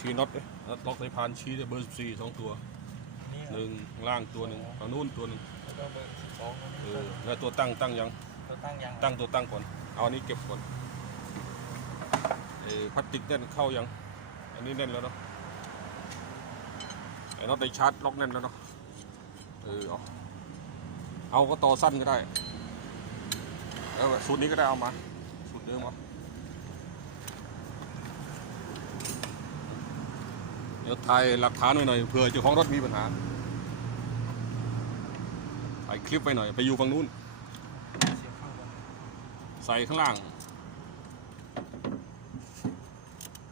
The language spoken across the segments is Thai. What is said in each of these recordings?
ชี้น็อตเลยแล้วล็อกสายพานชี้ด้วยเบอร์สิบสี่สองตัวนี่หนึ่งล่างตัวหนึ่งฝั่งนู้นตัวหนึ่งแล้วก็เบอร์สิบสองเออแล้วตัวตั้งตั้งยังตัวตั้งยังตั้งตัวตั้งก่อนเอาอันนี้เก็บก่อนเออพลาสติกแน่นเข้ายัง อันนี้แน่นแล้วเนาะไอ้น็อตได้ชาร์จล็อกแน่นแล้วเนาะเออเอาเอาก็ต่อสั้นก็ได้เออสูตรนี้ก็ได้เอามาสูตรเดิมเอา ดี๋ยวถ่ายหลักฐานไว้หน่อยเผื่อเจ้าของรถมีปัญหาถ่ายคลิปไว้หน่อย ไปอยู่ฝั่งนู้น ใส่ข้างล่าง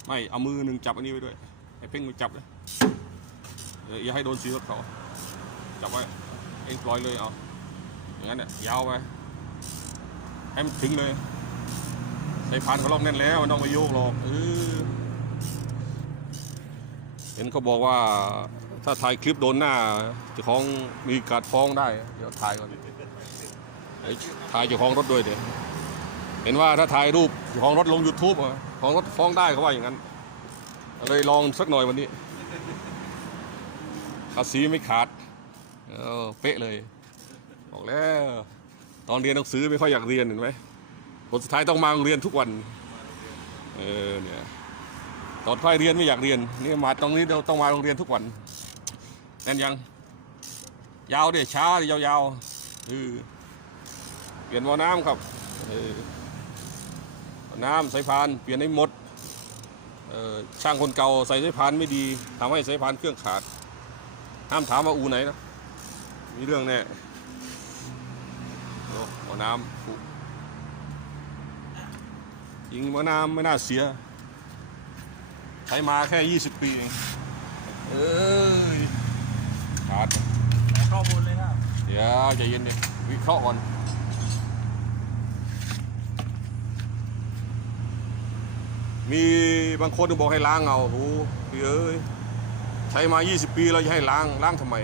ไม่ เอามือหนึ่งจับอันนี้ไว้ด้วย ไอ้เพ่งมือจับเลยเอออย่าให้โดนสีรถเขาจับไว้ เองปล่อยเลยเอาอย่างนั้นเนี่ยยาวไป ให้มันถึงเลย ใส่พานเขาล็อกแน่นแล้วมันต้องมาโยกหรอกเออ เห็นเขาบอกว่าถ้าถ่ายคลิปโดนหน้าเจ้าของมีการฟ้องได้ เดี๋ยวถ่ายก่อนถ่ายเจ้าของรถด้วยเดี๋ยวเห็นว่าถ้าถ่ายรูปของรถลง YouTube อะของรถฟ้องได้เขาว่าอย่างนั้นเลยลองสักหน่อยวันนี้ภาษีไม่ขาดเออเป๊ะเลยบอกแล้วตอนเรียนหนังสือไม่ค่อยอยากเรียนเห็นไหมผลสุดท้ายต้องมาโรงเรียนทุกวัน เออเนี่ย ตอนค่อยเรียนไม่อยากเรียนนี่มาตรงนี้เราต้องมาโรงเรียนทุกวันนั่นยัง ยาวเดี๋ยวช้าเดี๋ยวยาวๆเออเปลี่ยนวาล์วน้ำครับน้ำสายพานเปลี่ยนให้หมดช่างคนเก่าใส่สายพานไม่ดีทำให้สายพานเครื่องขาด ห้ามถามว่าอูไหนนะมีเรื่องแน่โอ้หัวน้ำยิงหัวน้ำไม่น่าเสีย ใช้มาแค่ 20 ปีเองเอ้ยขาดแต่เข้าบนเลยนะเดี๋ยวใจเย็นดิวิเคราะห์ก่อนมีบางคนก็บอกให้ล้างเอาโอ้โหพี่เอ้ยใช้มา 20 ปีเราจะให้ล้างล้างทำไม